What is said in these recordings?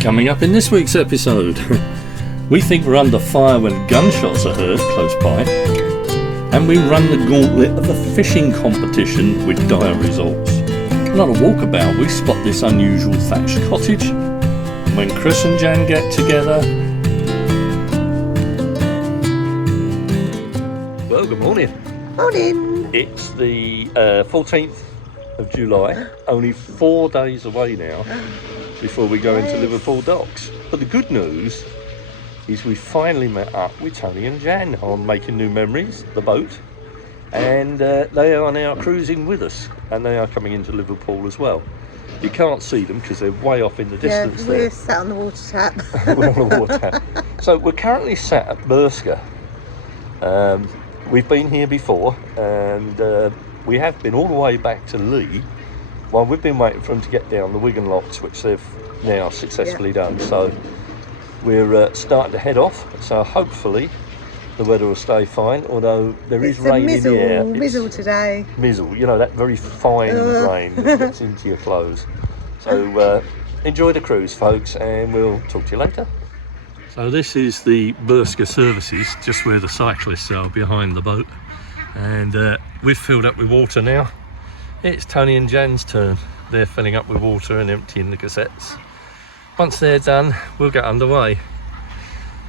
Coming up in this week's episode, we think we're under fire when gunshots are heard close by, and we run the gauntlet of a fishing competition with dire results. And on a walkabout, we spot this unusual thatched cottage. And when Chris and Jan get together... Well, good morning. Morning. It's the 14th of July, only 4 days away now before we go into Liverpool docks. But the good news is we finally met up with Tony and Jan on Making New Memories, the boat, and they are now cruising with us, and they are coming into Liverpool as well. You can't see them because they're way off in the distance. Yeah, we're sat on the water tap. We're on the water tap. So we're currently sat at Burska. We've been here before, and we have been all the way back to Lee while we've been waiting for them to get down the Wigan locks, which they've now successfully done. So we're starting to head off, so hopefully the weather will stay fine, although there is rain in the air. Mizzle today. Mizzle, you know, that very fine rain that gets into your clothes. So enjoy the cruise, folks, and we'll talk to you later. So this is the Burska services, just where the cyclists are behind the boat, and we've filled up with water now. It's Tony and Jan's turn. They're filling up with water and emptying the cassettes. Once they're done, we'll get underway.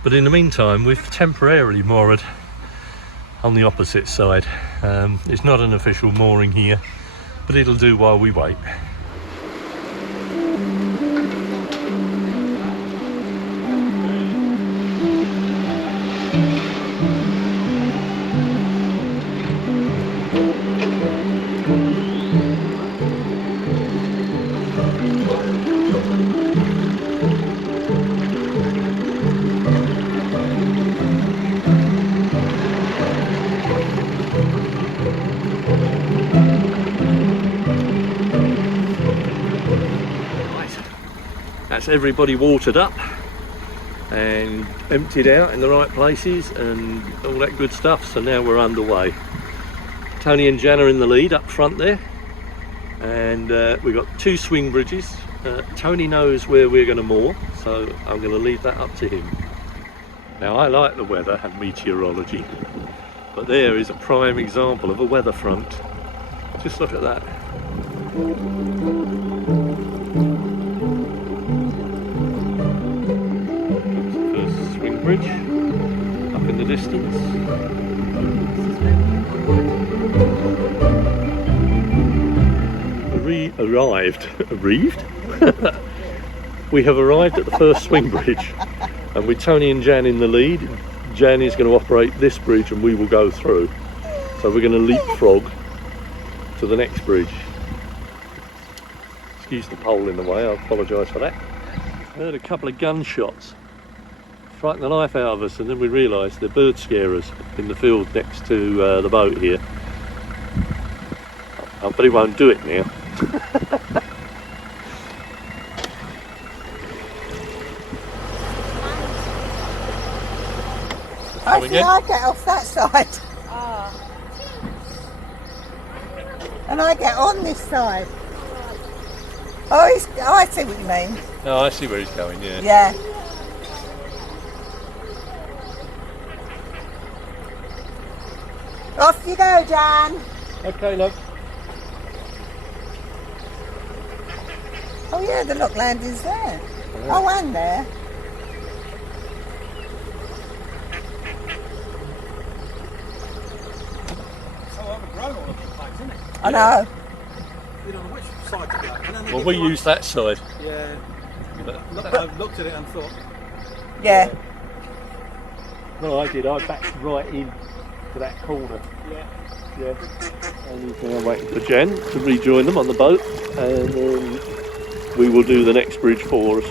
But in the meantime, we've temporarily moored on the opposite side. It's not an official mooring here, but it'll do while we wait. That's everybody watered up and emptied out in the right places and all that good stuff. So now we're underway. Tony and Jan are in the lead up front there, and we've got 2 swing bridges. Tony knows where we're going to moor, so I'm going to leave that up to him. Now, I like the weather and meteorology, but there is a prime example of a weather front. Just look at that. Bridge up in the distance. We have arrived at the first swing bridge, and with Tony and Jan in the lead. Jan is going to operate this bridge and we will go through. So we're going to leapfrog to the next bridge. Excuse the pole in the way, I apologise for that. I heard a couple of gunshots. Frightened the life out of us, and then we realised they're bird scarers in the field next to the boat here. But he won't do it now. I think I get off that side. And I get on this side. Oh, I see what you mean. No, I see where he's going, yeah. Yeah. Off you go, Jan. Okay, love. Oh yeah, the lock landing's there. Yeah. Oh, and there. So overgrown all of the place, isn't it? I know. You don't know which side to go. Well, we use that side. Yeah. I looked at it and thought. Yeah. No, I did. I backed right in to that corner. Yeah. Yeah. And he's now waiting for Jan to rejoin them on the boat, and then we will do the next bridge for us.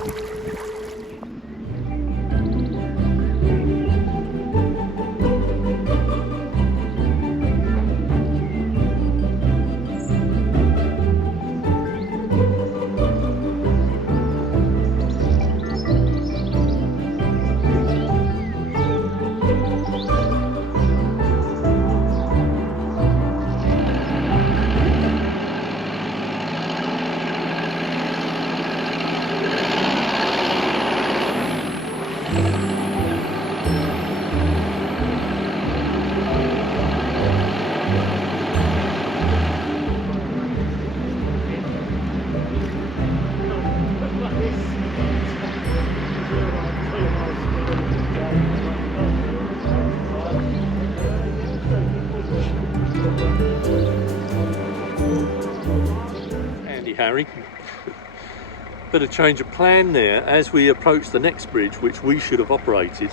carry. Bit of change of plan there as we approach the next bridge, which we should have operated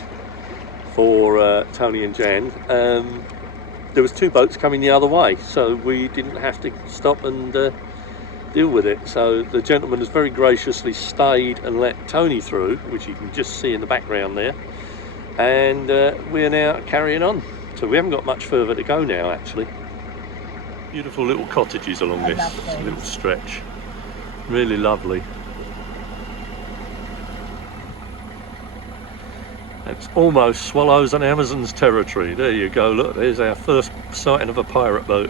for Tony and Jan. There was 2 boats coming the other way, so we didn't have to stop and deal with it. So the gentleman has very graciously stayed and let Tony through, which you can just see in the background there, and we're now carrying on. So we haven't got much further to go now, actually. Beautiful little cottages along this little stretch, really lovely. It's almost Swallows and Amazons territory. There you go, look, there's our first sighting of a pirate boat.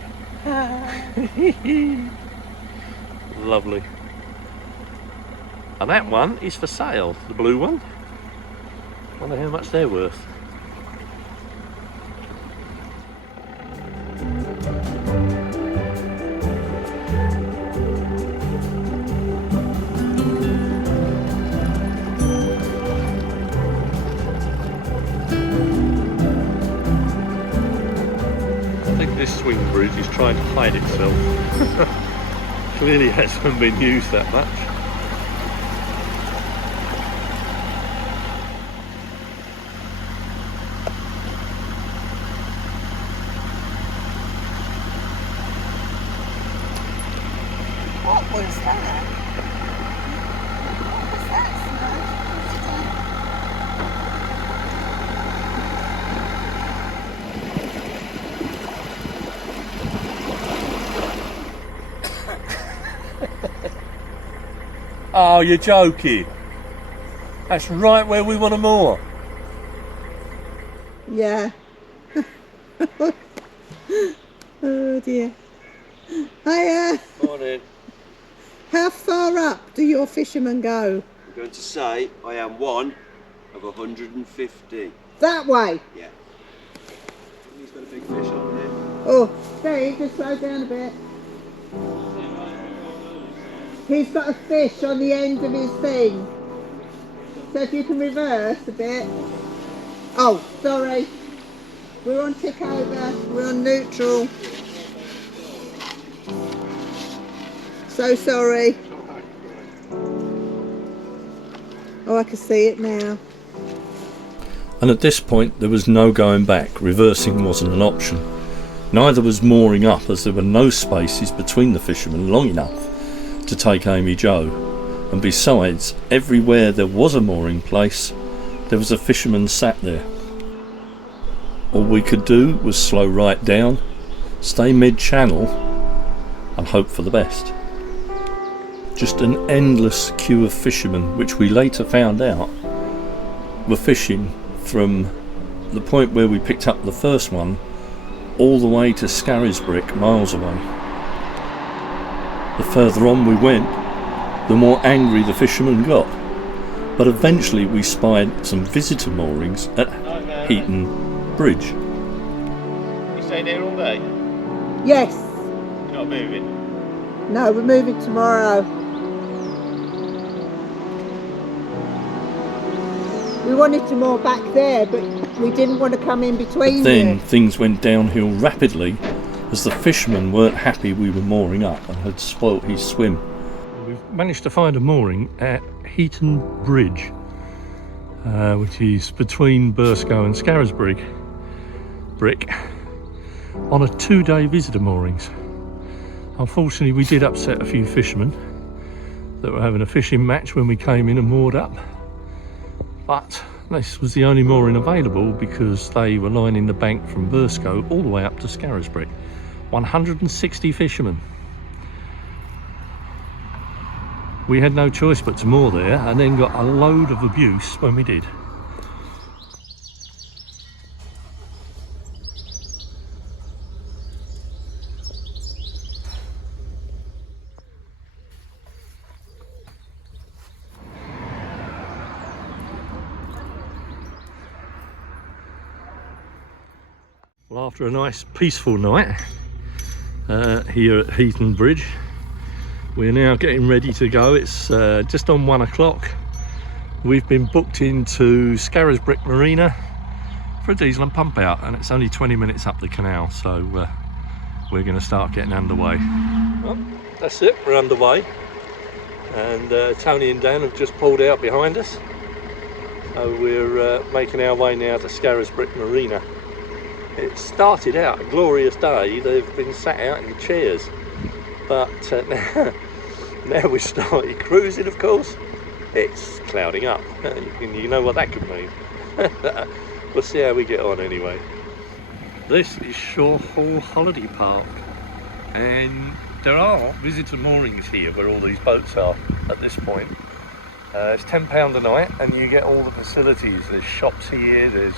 Lovely. And that one is for sale, the blue one. Wonder how much they're worth. This swing bridge is trying to hide itself. Clearly hasn't been used that much. What was that? What was that? Oh, you're joking. That's right where we want to moor. Yeah. Oh dear. Morning. How far up do your fishermen go? I'm going to say I am one of 150. That way? Yeah. He's got a big fish on there. Oh, Steve, just slow down a bit. He's got a fish on the end of his thing. So if you can reverse a bit. Oh, sorry. We're on tick over. We're on neutral. So sorry. Oh, I can see it now. And at this point there was no going back. Reversing wasn't an option. Neither was mooring up, as there were no spaces between the fishermen long enough to take AmyJo, and besides, everywhere there was a mooring place, there was a fisherman sat there. All we could do was slow right down, stay mid-channel, and hope for the best. Just an endless queue of fishermen, which we later found out were fishing from the point where we picked up the first one all the way to Scarisbrick, miles away. The further on we went, the more angry the fishermen got, but eventually we spied some visitor moorings at Heaton Bridge. You staying there all day? Yes. You're not moving? No, we're moving tomorrow. We wanted to moor back there, but we didn't want to come in between. But then there. things went downhill rapidly, as the fishermen weren't happy we were mooring up and had spoilt his swim. We've managed to find a mooring at Heaton Bridge, which is between Burscough and Scarisbrick, on a 2-day visitor moorings. Unfortunately, we did upset a few fishermen that were having a fishing match when we came in and moored up, but this was the only mooring available because they were lining the bank from Burscough all the way up to Scarisbrick. 160 fishermen. We had no choice but to moor there, and then got a load of abuse when we did. Well, after a nice peaceful night here at Heaton Bridge, we're now getting ready to go. It's just on 1 o'clock. We've been booked into Scarisbrick Marina for a diesel and pump out, and it's only 20 minutes up the canal, so we're going to start getting underway. Well, that's it, we're underway. and Tony and Dan have just pulled out behind us. So we're making our way now to Scarisbrick Marina. It started out a glorious day. They've been sat out in chairs, but now we've started cruising, of course. It's clouding up. You know what that could mean. We'll see how we get on anyway. This is Shore Hall Holiday Park, and there are visitor moorings here where all these boats are at this point. It's £10 a night and you get all the facilities. There's shops here, there's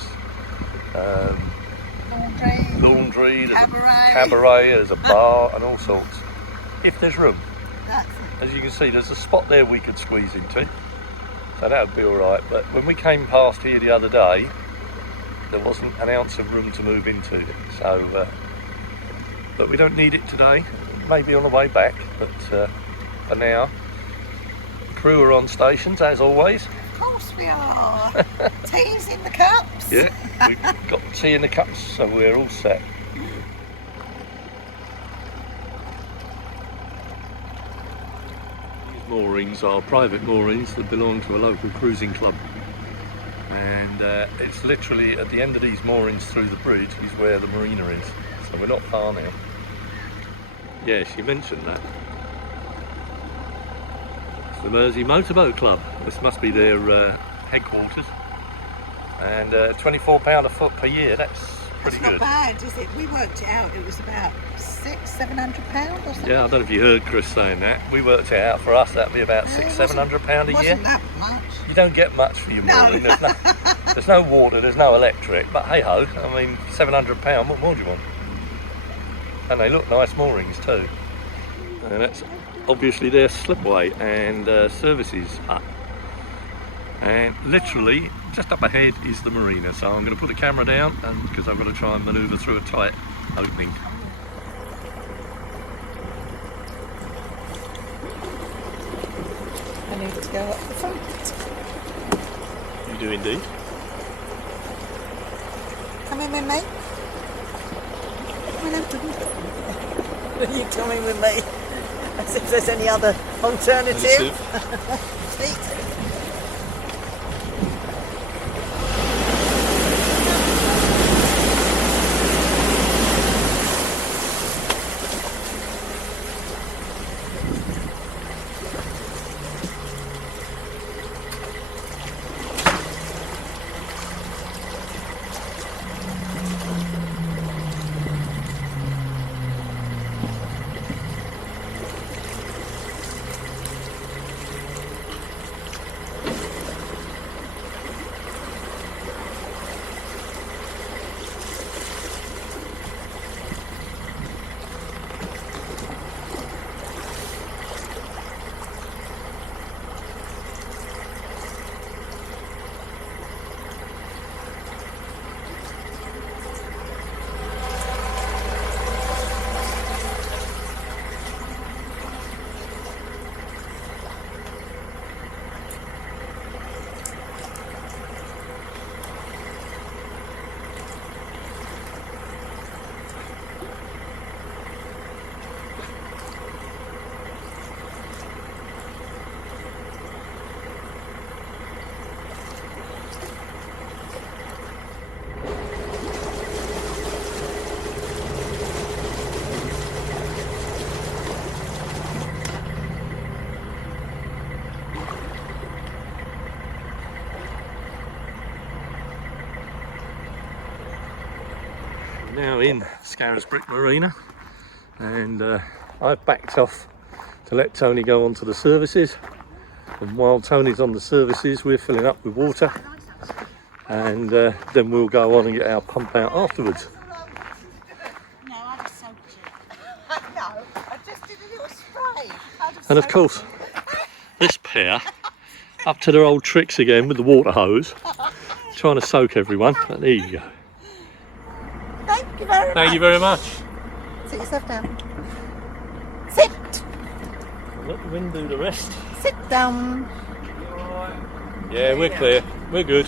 laundry, there's a cabaret, there's a bar and all sorts, if there's room. As you can see, there's a spot there we could squeeze into, so that would be alright, but when we came past here the other day, there wasn't an ounce of room to move into, so but we don't need it today, maybe on the way back, but for now, crew are on stations as always. Of course we are. Tea's in the cups. Yeah, we've got tea in the cups, so we're all set. These moorings are private moorings that belong to a local cruising club, and it's literally at the end of these moorings through the bridge is where the marina is, so we're not far now. Yeah, she mentioned that. It's the Mersey Motorboat Club. This must be their headquarters, and £24 a foot per year, that's pretty good. Not bad, is it? We worked it out, it was about £600-700 or something. Yeah, I don't know if you heard Chris saying that. We worked it out, for us that'd be about £600-700 a year. Wasn't that much. You don't get much for your mooring. There's no water, there's no electric, but hey ho, I mean £700, what more do you want? And they look nice moorings too. And that's obviously their slipway and services hut. And literally just up ahead is the marina, so I'm going to put the camera down and because I've got to try and manoeuvre through a tight opening. I need to go up the front. You do indeed. Come in with me. Are you coming with me? As if there's any other alternative. Now in Scarisbrick Marina, and I've backed off to let Tony go on to the services, and while Tony's on the services we're filling up with water, and then we'll go on and get our pump out afterwards. No, I was so cute. I know, I just did a little spray. And of course this pair up to their old tricks again with the water hose, trying to soak everyone, but there you go. Thank you very much. Thank you very much. Sit yourself down. Sit. Let the wind do the rest. Sit down. Yeah, we're clear. We're good.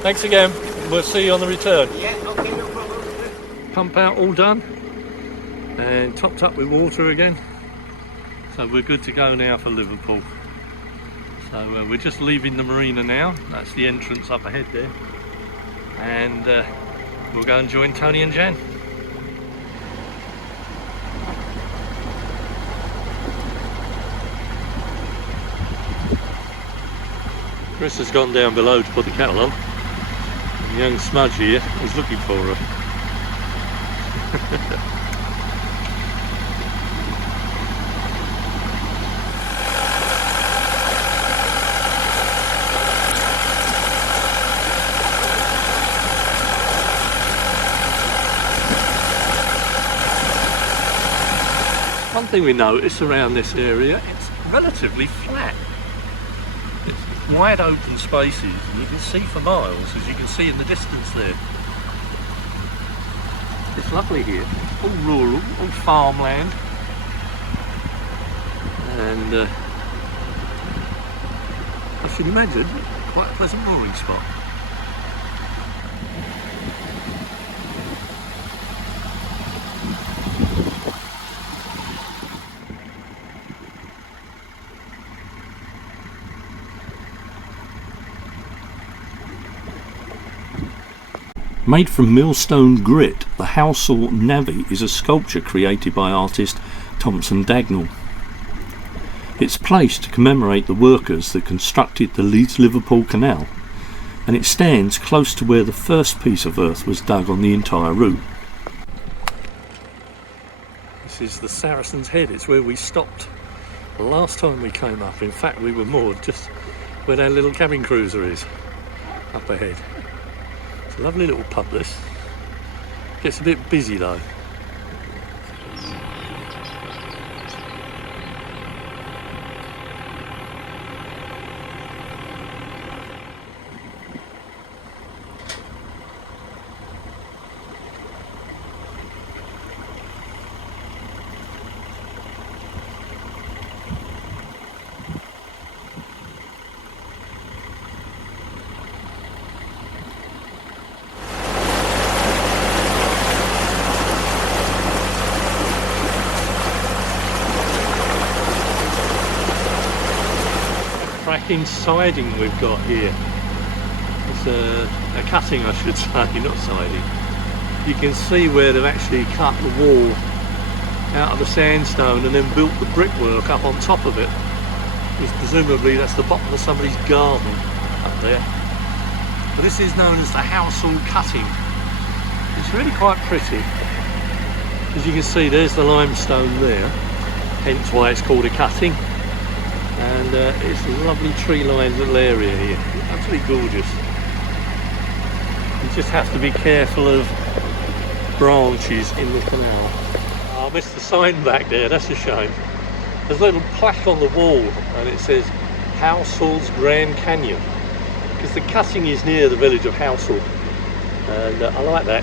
Thanks again. We'll see you on the return. Yeah, okay, no problem. Pump out all done and topped up with water again. So we're good to go now for Liverpool. So we're just leaving the marina now. That's the entrance up ahead there. And we'll go and join Tony and Jan. Chris has gone down below to put the kettle on. And young Smudge here is looking for her. One thing we notice around this area, it's relatively flat. It's wide open spaces and you can see for miles, as you can see in the distance there. It's lovely here, all rural, all farmland, and I should imagine quite a pleasant mooring spot. Made from millstone grit, the Houseall Navvy is a sculpture created by artist Thompson Dagnall. It's placed to commemorate the workers that constructed the Leeds-Liverpool Canal, and it stands close to where the first piece of earth was dug on the entire route. This is the Saracen's Head. It's where we stopped the last time we came up. In fact, we were moored just where our little cabin cruiser is, up ahead. It's a lovely little pub, this. Gets a bit busy though. Cracking siding we've got here. It's a cutting, I should say, not siding. You can see where they've actually cut the wall out of the sandstone and then built the brickwork up on top of it. Because presumably that's the bottom of somebody's garden up there. But this is known as the Houseall cutting. It's really quite pretty. As you can see, there's the limestone there, hence why it's called a cutting. And it's a lovely tree-lined little area here, absolutely gorgeous. You just have to be careful of branches in the canal. Oh, I missed the sign back there, that's a shame. There's a little plaque on the wall and it says Houseall's Grand Canyon, because the cutting is near the village of Houseall, and I like that,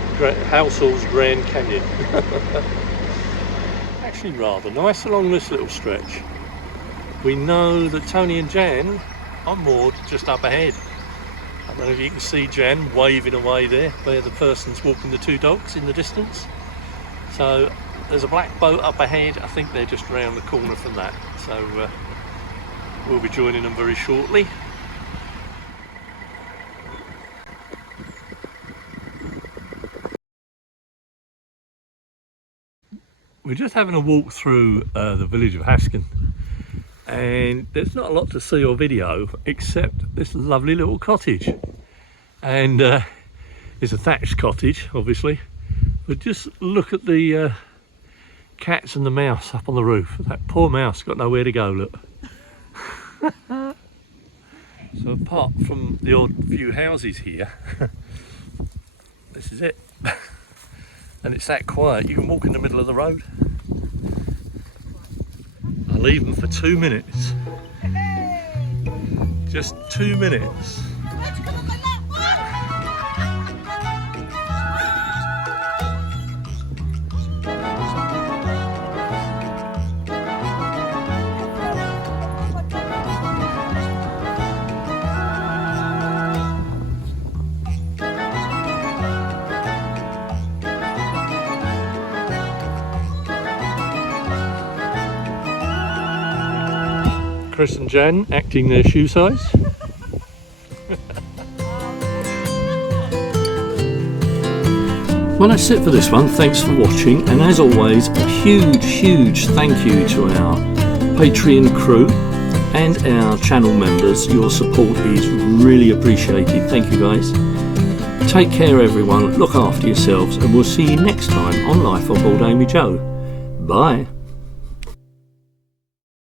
Houseall's Grand Canyon. Actually rather nice along this little stretch. We know that Tony and Jan are moored just up ahead. I don't know if you can see Jan waving away there where the person's walking the two dogs in the distance. So there's a black boat up ahead. I think they're just round the corner from that. So we'll be joining them very shortly. We're just having a walk through the village of Haskin. And there's not a lot to see or video except this lovely little cottage, and it's a thatched cottage obviously, but just look at the cats and the mouse up on the roof. That poor mouse got nowhere to go, look. So apart from the odd few houses here, this is it. And it's that quiet, you can walk in the middle of the road. I'll leave them for 2 minutes. Just 2 minutes. Chris and Jan acting their shoe size. Well, that's it for this one. Thanks for watching, and as always, a huge thank you to our Patreon crew and our channel members. Your support is really appreciated. Thank you guys. Take care everyone, look after yourselves, and we'll see you next time on Life on Board AmyJo. Bye.